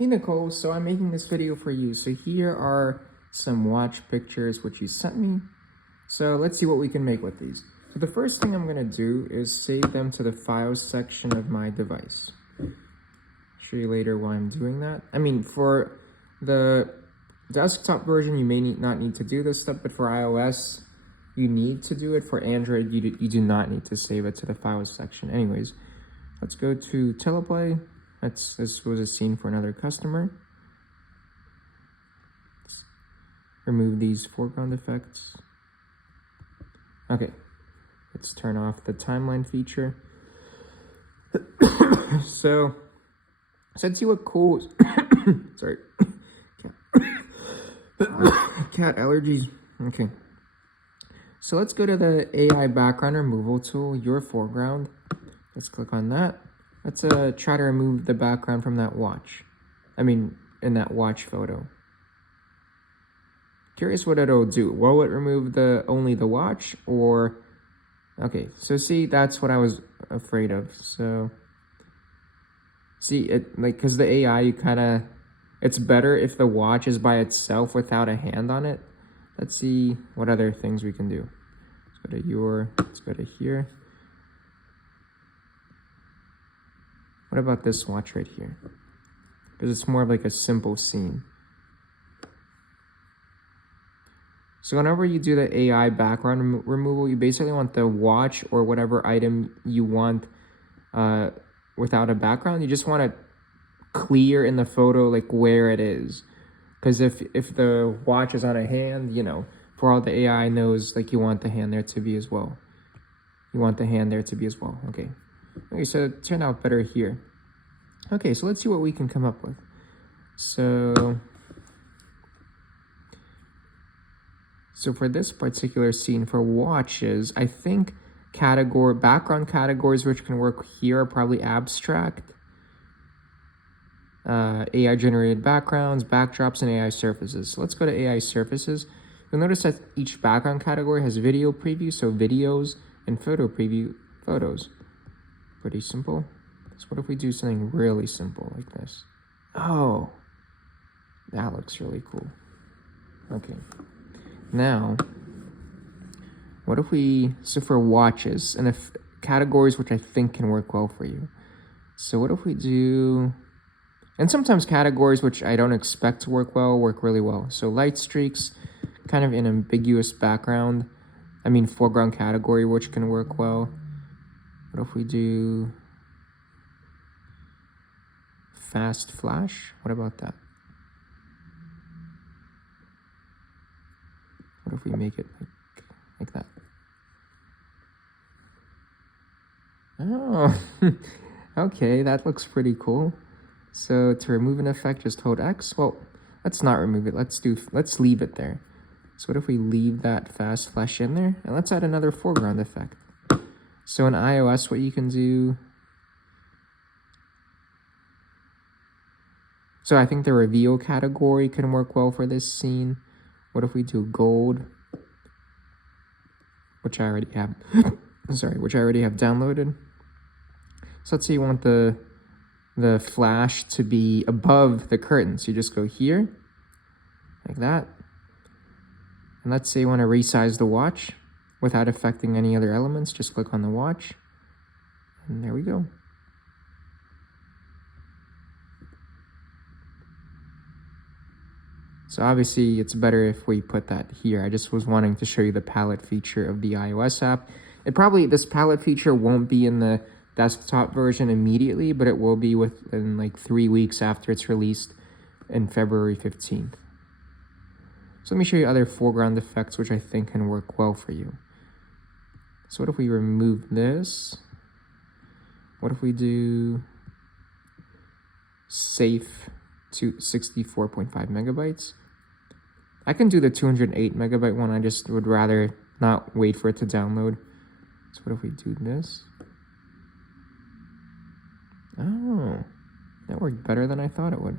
Hey Nicole, so I'm making this video for you. So here are some watch pictures which you sent me. So let's see what we can make with these. So the first thing I'm going to do is save them to the files section of my device. Show you later why I'm doing that. I mean, for the desktop version, you may not need to do this step, but for iOS, you need to do it. For Android, you do not need to save it to the files section. Anyways, let's go to teleplay. This was a scene for another customer. Let's remove these foreground effects. Okay, let's turn off the timeline feature. So let's see what cool. Sorry, cat allergies. Okay, so let's go to the AI background removal tool. Your foreground. Let's click on that. Let's try to remove the background from that watch. In that watch photo. Curious what it'll do. Will it remove only the watch, or... Okay, so see, that's what I was afraid of. So, see, because the AI, it's better if the watch is by itself without a hand on it. Let's see what other things we can do. Let's go to here. What about this watch right here? Because it's more of like a simple scene. So whenever you do the AI background removal, you basically want the watch or whatever item you want without a background. You just want to clear in the photo like where it is. Because if the watch is on a hand, for all the AI knows, like, you want the hand there to be as well. Okay, so it turned out better here. Okay, so let's see what we can come up with. So for this particular scene for watches, I think background categories which can work here are probably abstract, AI generated backgrounds, backdrops, and AI surfaces. So let's go to AI surfaces. You'll notice that each background category has video preview, so videos, and photo preview, photos. Pretty simple. So what if we do something really simple like this? Oh, that looks really cool. Okay. Now, what if so for watches, and if categories which I think can work well for you. So what if we do, and sometimes categories which I don't expect to work really well. So light streaks, kind of an ambiguous background. Foreground category which can work well. What if we do fast flash? What about that? What if we make it like that? Oh, okay, that looks pretty cool. So to remove an effect, just hold X. Well, let's not remove it. Let's leave it there. So what if we leave that fast flash in there? And let's add another foreground effect. So in iOS, what you can do... So I think the reveal category can work well for this scene. What if we do gold? Which I already have... which I already have downloaded. So let's say you want the flash to be above the curtain. So you just go here, like that. And let's say you want to resize the watch without affecting any other elements. Just click on the watch. And there we go. So obviously it's better if we put that here. I just was wanting to show you the palette feature of the iOS app. This palette feature won't be in the desktop version immediately, but it will be within like 3 weeks after it's released in February 15th. So let me show you other foreground effects which I think can work well for you. So what if we remove this? What if we do safe to 64.5 megabytes? I can do the 208 megabyte one. I just would rather not wait for it to download. So what if we do this? Oh, that worked better than I thought it would.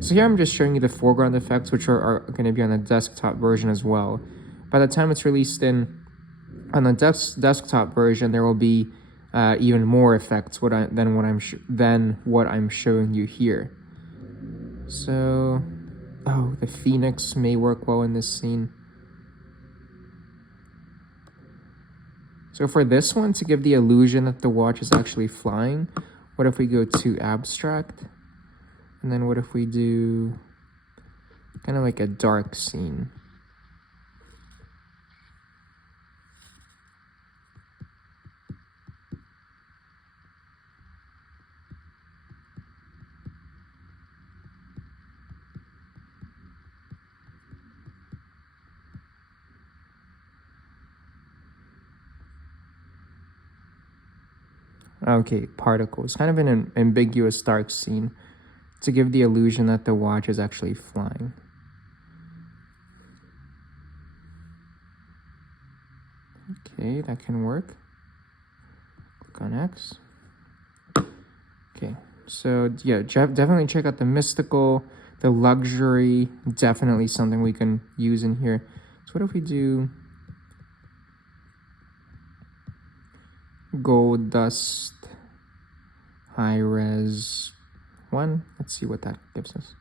So here I'm just showing you the foreground effects, which are going to be on the desktop version as well. By the time it's released on the desktop version, there will be even more effects than what I'm showing you here. So, oh, the phoenix may work well in this scene. So for this one, to give the illusion that the watch is actually flying, what if we go to abstract? And then what if we do kind of like a dark scene? Okay, particles. Kind of an ambiguous dark scene to give the illusion that the watch is actually flying. Okay, that can work. Click on X. Okay, so yeah, definitely check out the mystical, the luxury, definitely something we can use in here. So what if we do gold dust high res 1? Let's see what that gives us.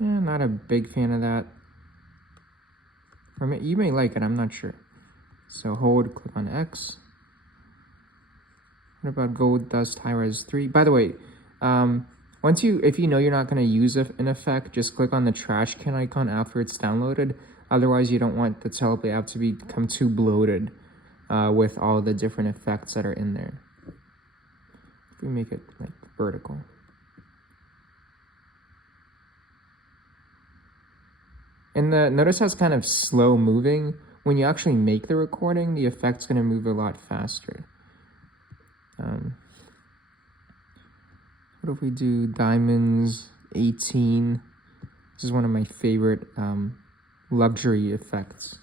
Yeah, not a big fan of that. Or you may like it, I'm not sure. So hold, click on X. What about gold dust high res 3? By the way, if you know you're not going to use an effect, just click on the trash can icon after it's downloaded. Otherwise, you don't want the teleplay app to become too bloated with all the different effects that are in there. If we make it like vertical. And notice how it's kind of slow moving. When you actually make the recording, the effect's going to move a lot faster. What if we do diamonds 18? This is one of my favorite luxury effects.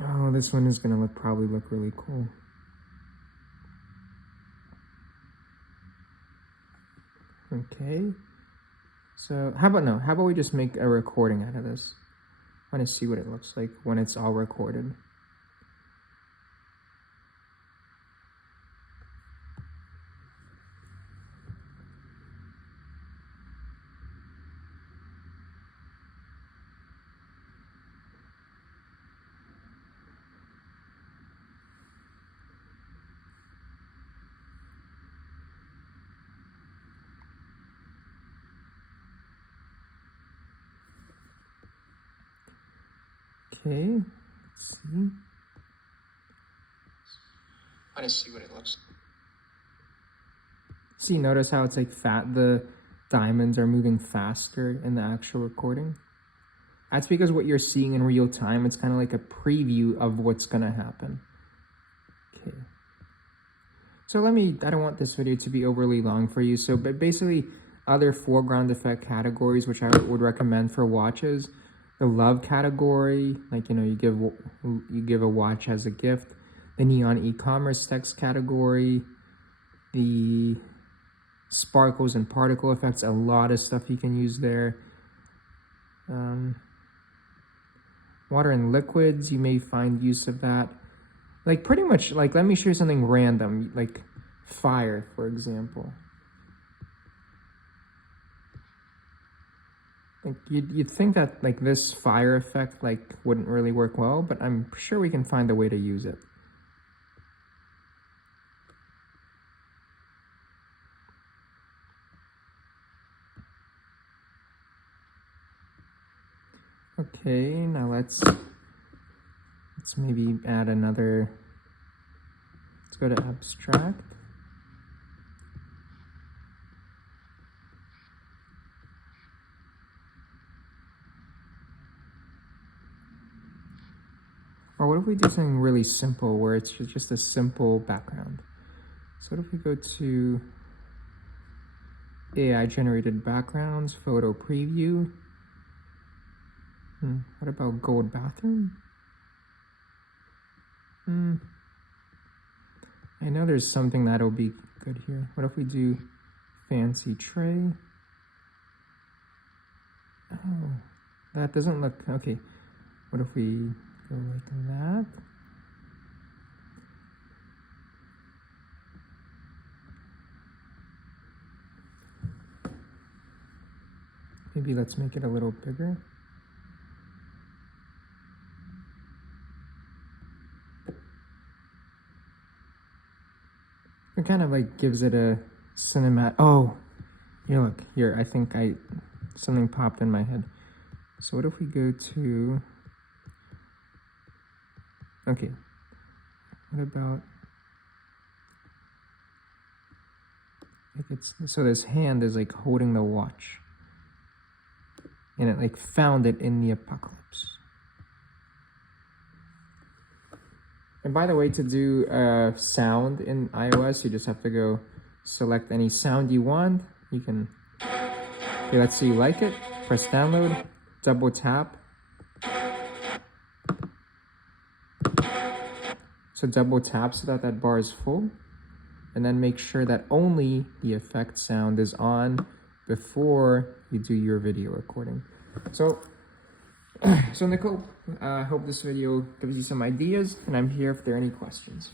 Oh, this one is gonna probably look really cool. Okay. So how about we just make a recording out of this? I want to see what it looks like when it's all recorded. Okay, let's see. I want to see what it looks like. See, notice how it's like the diamonds are moving faster in the actual recording? That's because what you're seeing in real time, it's kind of like a preview of what's gonna happen. Okay. So I don't want this video to be overly long for you. So, but basically, other foreground effect categories, which I would recommend for watches, the love category, like, you give a watch as a gift, the neon e-commerce text category, the sparkles and particle effects, a lot of stuff you can use there. Water and liquids, you may find use of that. Like pretty much, like let me show you something random, like fire, for example. Like you'd think that like this fire effect like wouldn't really work well, but I'm sure we can find a way to use it. Okay, now let's maybe add another. Let's go to abstract. Or what if we do something really simple where it's just a simple background? So what if we go to AI generated backgrounds, photo preview? What about gold bathroom? I know there's something that'll be good here. What if we do fancy tray? Oh, that doesn't look, okay. What if we go like that? Maybe let's make it a little bigger. It kind of like gives it a cinematic, oh, here, look, here, I think something popped in my head. So what if we go to, okay, what about, like so this hand is like holding the watch. And it like found it in the apocalypse. And by the way, to do sound in iOS, you just have to go select any sound you want. You can, okay, let's see, you like it, press download, double tap. So double tap so that that bar is full. And then make sure that only the effect sound is on before you do your video recording. So Nicole, I hope this video gives you some ideas, and I'm here if there are any questions.